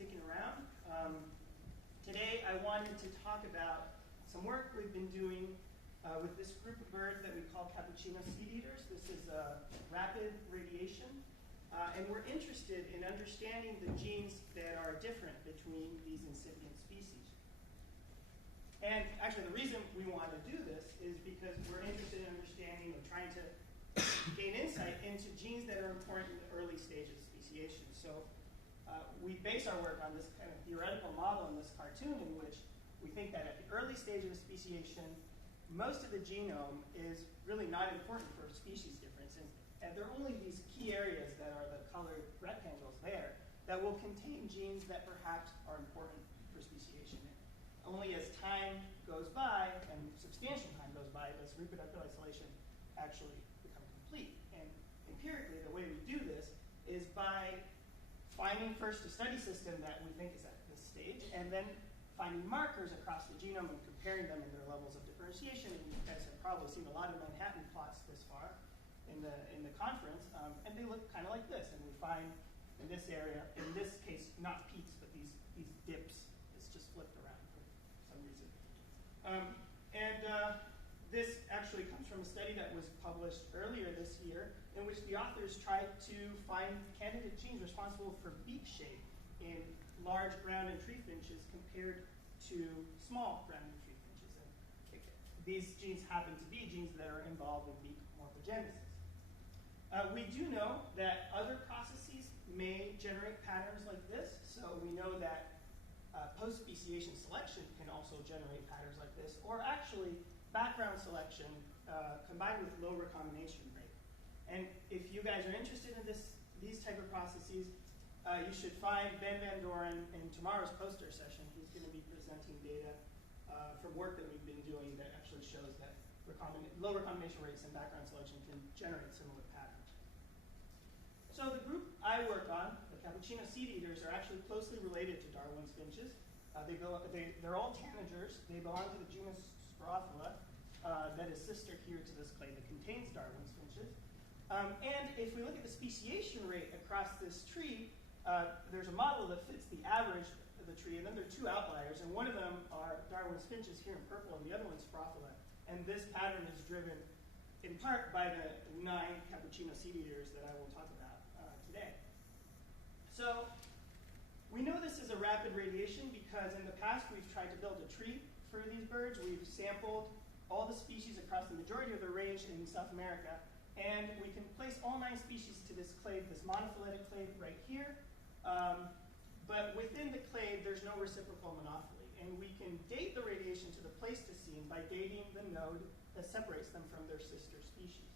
sticking around. Today I wanted to talk about some work we've been doing with this group of birds that we call cappuccino seed eaters. This is rapid radiation, and we're interested in understanding the genes that are different between these incipient species. And actually the reason we want to do this is because we're interested in understanding and trying to gain insight into genes that are important in the early stages of speciation. So we base our work on this kind of theoretical model in this cartoon in which we think that at the early stage of speciation, most of the genome is really not important for species difference. And there are only these key areas that are the colored rectangles there that will contain genes that perhaps are important for speciation. Only as time goes by, and substantial time goes by, does reproductive isolation actually become complete. And empirically, the way we do this is by finding first a study system that we think is at this stage, and then finding markers across the genome and comparing them in their levels of differentiation. And you guys have probably seen a lot of Manhattan plots this far in the conference, and they look kind of like this. And we find in this area, in this case, not peaks, but these dips. It's just flipped around for some reason. This actually comes from a study that was published earlier this year in which the authors tried to find candidate genes responsible for beak shape in large ground and tree finches compared to small ground and tree finches. And these genes happen to be genes that are involved in beak morphogenesis. We do know that other processes may generate patterns like this. So we know that post-speciation selection can also generate patterns like this, or actually background selection combined with low recombination rate. And if you guys are interested in these type of processes, you should find Ben Van Doren in tomorrow's poster session. He's going to be presenting data from work that we've been doing that actually shows that low recombination rates and background selection can generate similar patterns. So the group I work on, the cappuccino seed eaters, are actually closely related to Darwin's finches. They're all tanagers. They belong to the genus Sporophylla, that is sister here to this clade that contains Darwin's finches. And if we look at the speciation rate across this tree, there's a model that fits the average of the tree, and then there are two outliers, and one of them are Darwin's finches here in purple, and the other one's Sporophylla. And this pattern is driven in part by the 9 cappuccino seed eaters that I will talk about today. So we know this is a rapid radiation because in the past we've tried to build a tree for these birds. We've sampled all the species across the majority of the range in South America, and we can place all 9 species to this clade, this monophyletic clade right here. But within the clade, there's no reciprocal monophily, and we can date the radiation to the Pleistocene by dating the node that separates them from their sister species.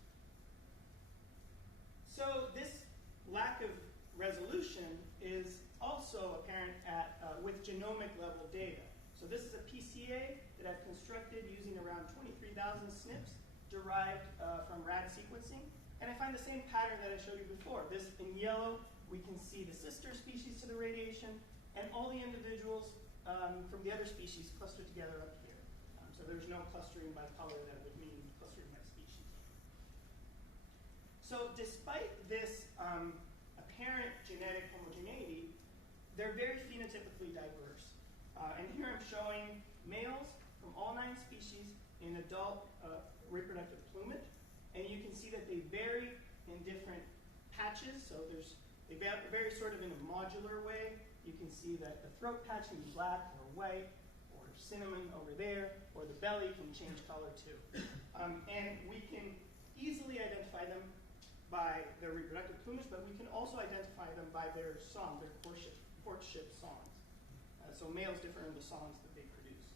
So this lack of resolution is also apparent with genomic level data. So this is a PCA that I've constructed using around 23,000 SNPs derived from rad sequencing. And I find the same pattern that I showed you before. This in yellow, we can see the sister species to the radiation, and all the individuals from the other species clustered together up here. So there's no clustering by color that would mean clustering by species. So despite this apparent genetic homogeneity, they're very phenotypically diverse. And here I'm showing males from all 9 species in adult reproductive plumage. And you can see that they vary in different patches. So they vary sort of in a modular way. You can see that the throat patch can be black or white, or cinnamon over there, or the belly can change color too. And we can easily identify them by their reproductive plumage, but we can also identify them by their song, their courtship songs. So males differ in the songs that they produce.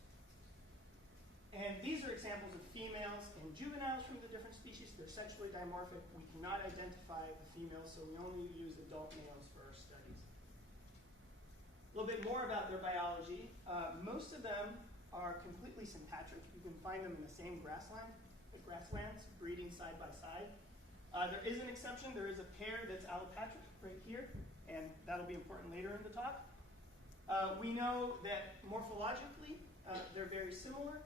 And these are examples of females and juveniles from the different species. They're sexually dimorphic. We cannot identify the females, so we only use adult males for our studies. A little bit more about their biology. Most of them are completely sympatric. You can find them in the same grasslands, breeding side by side. There is an exception. There is a pair that's allopatric right here, and that'll be important later in the talk. We know that morphologically, they're very similar.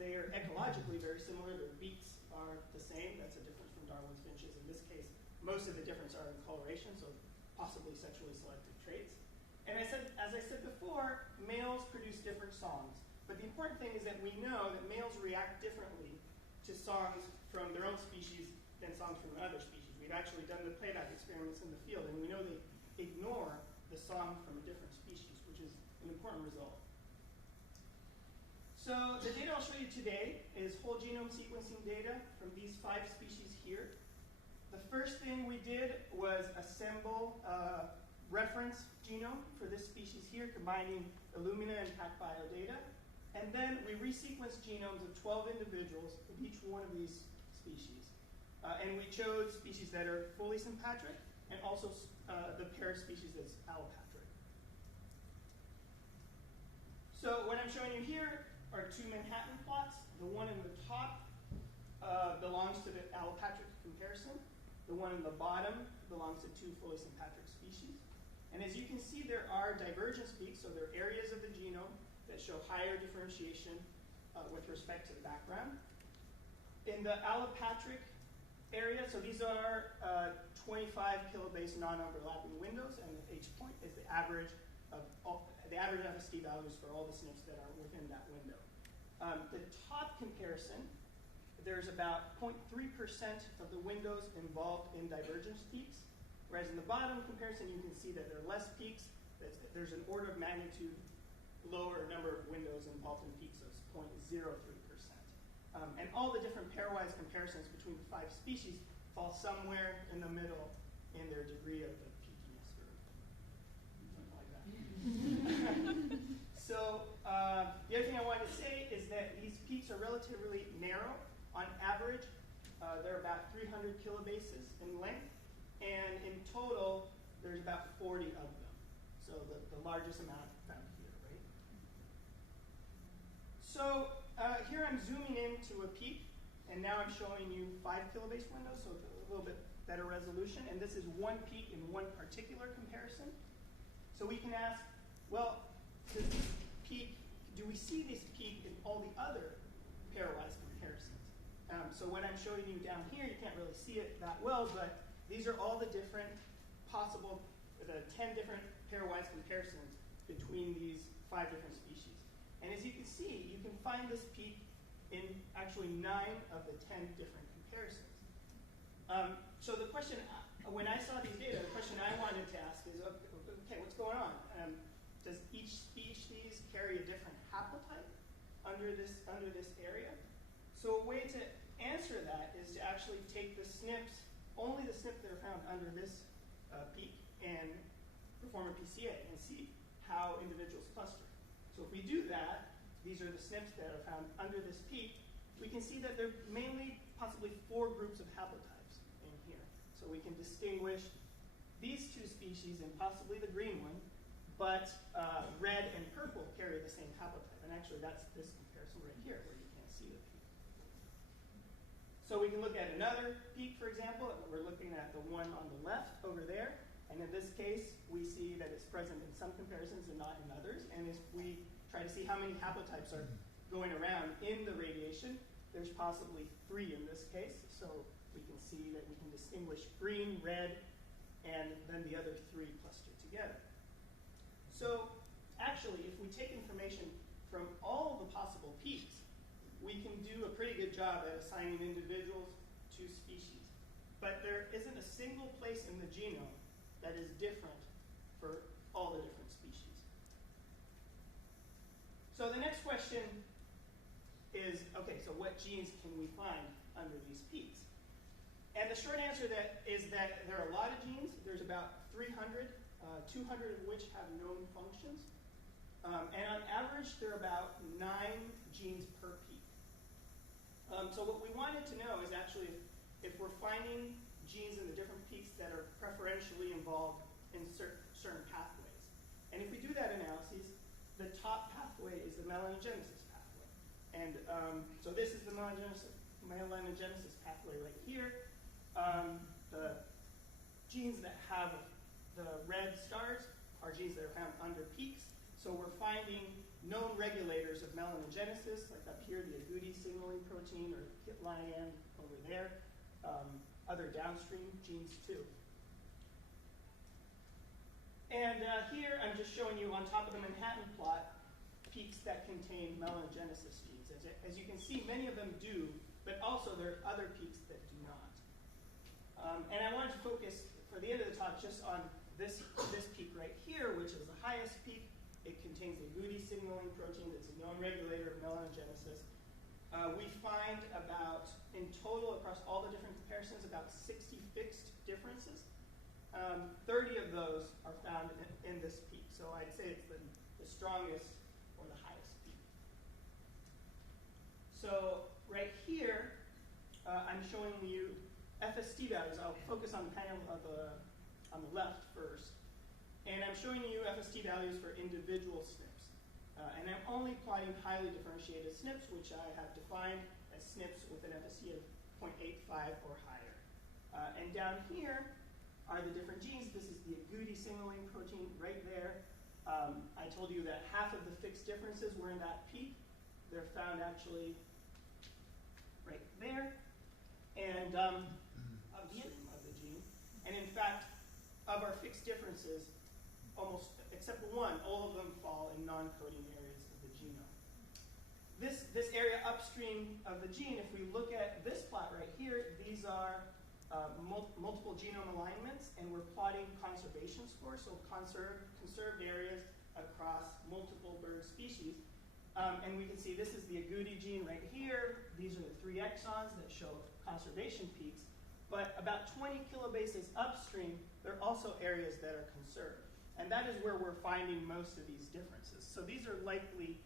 They are ecologically very similar. Their beaks are the same. That's a difference from Darwin's finches. In this case, most of the difference are in coloration, so possibly sexually selected traits. And as I said before, males produce different songs. But the important thing is that we know that males react differently to songs from their own species than songs from another species. We've actually done the playback experiments in the field, and we know they ignore the song from a different species, which is an important result. So the data I'll show you today is whole genome sequencing data from these 5 species here. The first thing we did was assemble a reference genome for this species here, combining Illumina and PacBio data. And then we resequenced genomes of 12 individuals of each one of these species. And we chose species that are fully sympatric and also the pair species that's allopatric. So what I'm showing you here are 2 Manhattan plots. The one in the top belongs to the allopatric comparison. The one in the bottom belongs to 2 fully sympatric species. And as you can see, there are divergence peaks, so there are areas of the genome that show higher differentiation with respect to the background. In the allopatric area, so these are 25 kilobase non-overlapping windows, and the H point is the average of the average FST values for all the SNPs that are within that window. The top comparison, there's about 0.3% of the windows involved in divergence peaks, whereas in the bottom comparison, you can see that there are less peaks. There's an order of magnitude lower number of windows involved in peaks, so it's 0.03%. And all the different pairwise comparisons between the 5 species fall somewhere in the middle in their degree of the peakiness curve. Something like that. So the other thing I wanted to say is that these peaks are relatively narrow. On average, they're about 300 kilobases in length, and in total, there's about 40 of them. So the largest amount found here, right? So here I'm zooming into a peak, and now I'm showing you 5 kilobase windows, so a little bit better resolution. And this is one peak in one particular comparison. So we can ask, well, does this peak, do we see this peak in all the other pairwise comparisons? So what I'm showing you down here, you can't really see it that well, but these are all the different possible, the 10 different pairwise comparisons between these 5 different species. And as you can see, you can find this peak in actually 9 of the 10 different comparisons. So the question, when I saw these data, the question I wanted to ask is, okay, what's going on? Does each species carry a different haplotype under this area? So a way to answer that is to actually take the SNPs, only the SNPs that are found under this peak, and perform a PCA and see how individuals cluster. So if we do that, these are the SNPs that are found under this peak, we can see that there are mainly possibly 4 groups of haplotypes in here. So we can distinguish these 2 species and possibly the green one, but red and purple carry the same haplotype. And actually that's this comparison right here where you can't see the peak. So we can look at another peak, for example. We're looking at the one on the left over there. And in this case, we see that it's present in some comparisons and not in others. And if we try to see how many haplotypes are going around in the radiation, there's possibly 3 in this case. So we can see that we can distinguish green, red, and then the other 3 clustered together. So actually, if we take information from all the possible peaks, we can do a pretty good job at assigning individuals to species. But there isn't a single place in the genome that is different for all the different species. So the next question is, okay, so what genes can we find under these peaks? And the short answer is that there are a lot of genes. There's about 300, 200 of which have known functions. And on average, there are about 9 genes per peak. So what we wanted to know is actually if we're finding genes in the different peaks that are preferentially involved in certain pathways. And if we do that analysis, the top pathway is the melanogenesis pathway. And so this is the melanogenesis pathway right here. The genes that have the red stars are genes that are found under peaks. So we're finding known regulators of melanogenesis, like up here, the agouti signaling protein, or KIT ligand over there. Other downstream genes too. And here I'm just showing you on top of the Manhattan plot peaks that contain melanogenesis genes. As you can see, many of them do, but also there are other peaks that do not. And I wanted to focus, for the end of the talk, just on this peak right here, which is the highest peak. It contains the agouti signaling protein that's a known regulator of melanogenesis. We find about, in total, across all the different comparisons, about 60 fixed differences. 30 of those are found in this peak. So I'd say it's the strongest or the highest peak. So right here, I'm showing you FST values. I'll focus on the panel on the left first. And I'm showing you FST values for individual SNPs. And I'm only plotting highly differentiated SNPs, which I have defined as SNPs with an FST of 0.85 or higher. And down here are the different genes. This is the agouti signaling protein right there. I told you that half of the fixed differences were in that peak. They're found actually right there. And upstream of the gene. And in fact, of our fixed differences, almost, except for one, all of them fall in non-coding areas of the genome. This area upstream of the gene, if we look at this plot right here, these are multiple genome alignments, and we're plotting conservation scores, so conserved areas across multiple bird species. And we can see this is the agouti gene right here. These are the 3 exons that show conservation peaks. But about 20 kilobases upstream, there are also areas that are conserved. And that is where we're finding most of these differences. So these are likely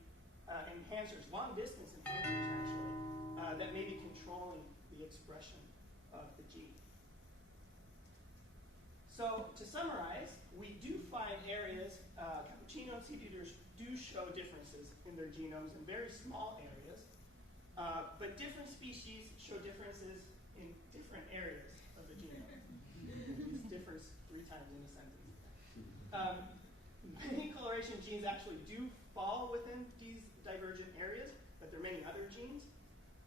enhancers, long-distance enhancers actually, that may be controlling the expression of the gene. So to summarize, we do find areas, cappuccino and seed eaters do show differences in their genomes in very small areas, but different species show differences in different areas of the genome. These differs 3 times in a sentence. Many coloration genes actually do fall within these divergent areas, but there are many other genes.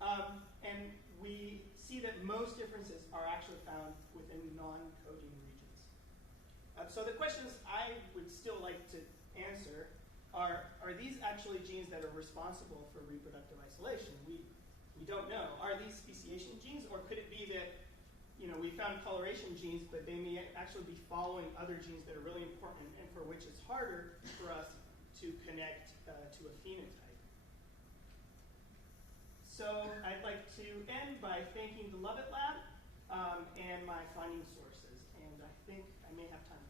And we see that most differences are actually found within non-coding regions. So the questions I would still like to answer are these actually genes that are responsible for reproductive isolation? We don't know. Are these speciation genes, or could it be that we found coloration genes, but they may actually be following other genes that are really important and for which it's harder for us to connect to a phenotype? So I'd like to end by thanking the Lovett Lab and my finding sources, and I think I may have time for